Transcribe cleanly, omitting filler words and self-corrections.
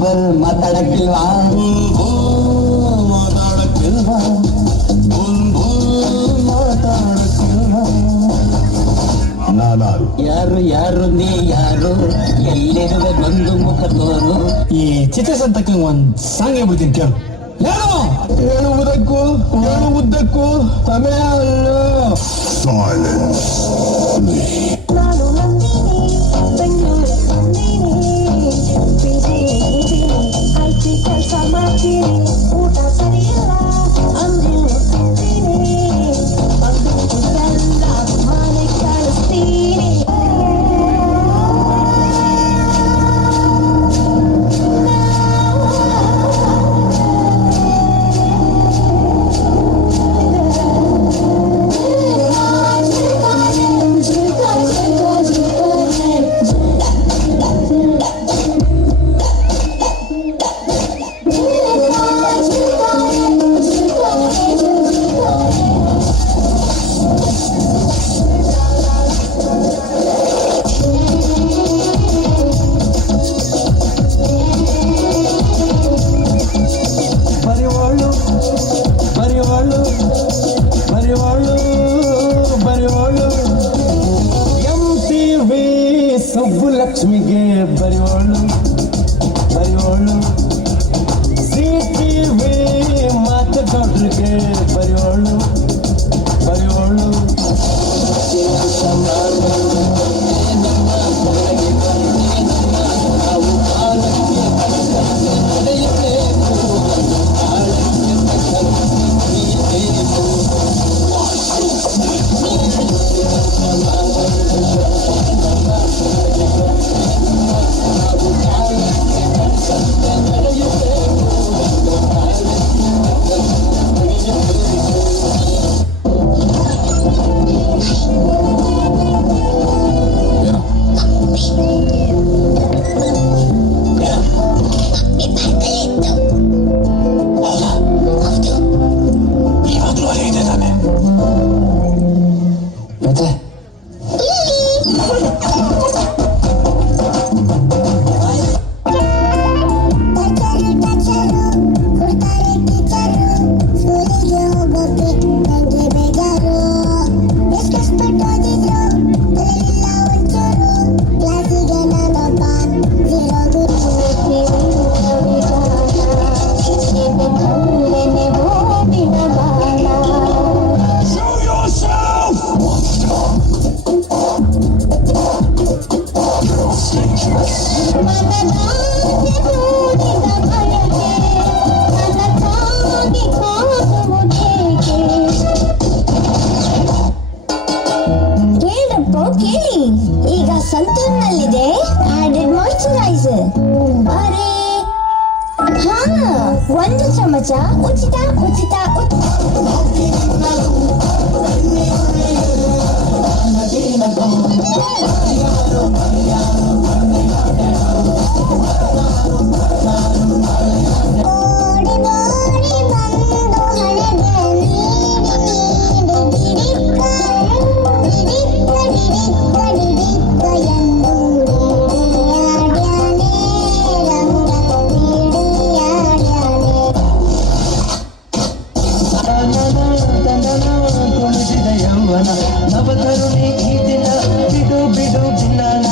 ಬಲ್ ಮಾತಾಡಕ್ಕಿಲ್ವಾ ಮಾತಾಡಕ್ಕಿಲ್ವಾ ನಾನಾರು ಯಾರು ಯಾರು ನೀ ಯಾರು ಎಲ್ಲಿರುವೆ ಬಂದು ಮುಖ ತೋರು ಈ ಚಿತ್ರಸಂತಕ್ಕೆ ಒಂದ್ ಸಾಂಗ್ ಹೇಳ್ಬಿಡ್ತೀನಿ ಕೇಳು. ಹೇಳುವುದಕ್ಕೂ ಸಮಯ ಅಲ್ಲ. ಸೈಲೆನ್ಸ್ ನಾನು ನಂದಿನಿ ಬೆಂಗಳೂರು ನಂದಿನಿ ಐಟಿ ಕೆಲಸ ಮಾಡ್ತೀನಿ ಊಟ ಸರಿಯಿಲ್ಲ ಅಂದಿನ ತಿಂತೀನಿ ಅಂದು ಎಲ್ಲ ಮನೆ ಕಳಿಸ್ತೀನಿ ಸುಬ್ಬುಲಕ್ಷ್ಮಿಗೆ ಬರೆಯೋಳು ಬರೆಯೋಳು ಸಿಟಿವಿ ಮಾತು ದೊಡ್ರಿಗೆ ಬರೆಯೋಳು ಬರೆಯೋಳು ಈಗ ಸಂತೂರ್ನಲ್ಲಿದೆ ಆಡೆಡ್ ಮಾಯಿಶ್ಚರೈಸರ್. ಅರೆ ಹಾ, ಒಂದು ಚಮಚ ಉಚಿತ ಉಚಿತ ನವತರುಣಿ ಈ ದಿನ ಬಿಡು ಬಿಡು ಭಿನ್ನಾನ